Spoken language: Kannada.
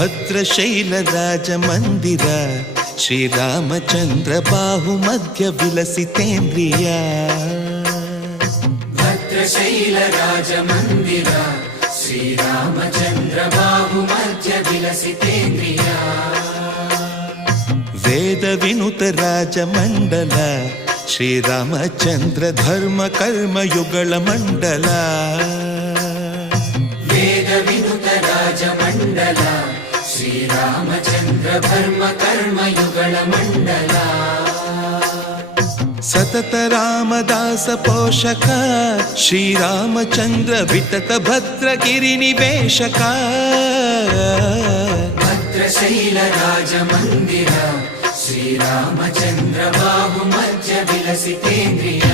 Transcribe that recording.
ಭದ್ರಶೈಲ ರಾಜ ಮಂದಿರ ಶ್ರೀರಾಮಚಂದ್ರ ಬಾಹು ಮಧ್ಯ ವಿಲಸಿತೇಂದ್ರಿಯ ಭದ್ರಶೈಲ ರಾಜ ಮಂದಿರ ಶ್ರೀರಾಮಚಂದ್ರ ಬಾಹು ಮಧ್ಯ ವಿಲಸಿತೇಂದ್ರಿಯ ವೇದ ವಿನುತ ರಾಜ ಮಂಡಲ ಶ್ರೀರಾಮಚಂದ್ರ ಧರ್ಮ ಕರ್ಮ ಯುಗಳ ಮಂಡಲ ವೇದ ವಿನುತ ರಾಜ ಮಂಡಲ ಶ್ರೀರಾಮಚಂದ್ರ ಧರ್ಮ ಕರ್ಮ ಯುಗಳ ಮಂಡಲ ಸತತ ರಾಮದಾಸ ಪೋಷಕ ಶ್ರೀರಾಮಚಂದ್ರ ವಿತತ ಭದ್ರಗಿರಿ ನಿವೇಶಕ ಭದ್ರಶೈಲ ರಾಜ ಮಂದಿರ ಶ್ರೀರಾಮಚಂದ್ರ ಬಾಹು ಮಧ್ಯ ವಿಲಸಿತೇಂದ್ರಿಯ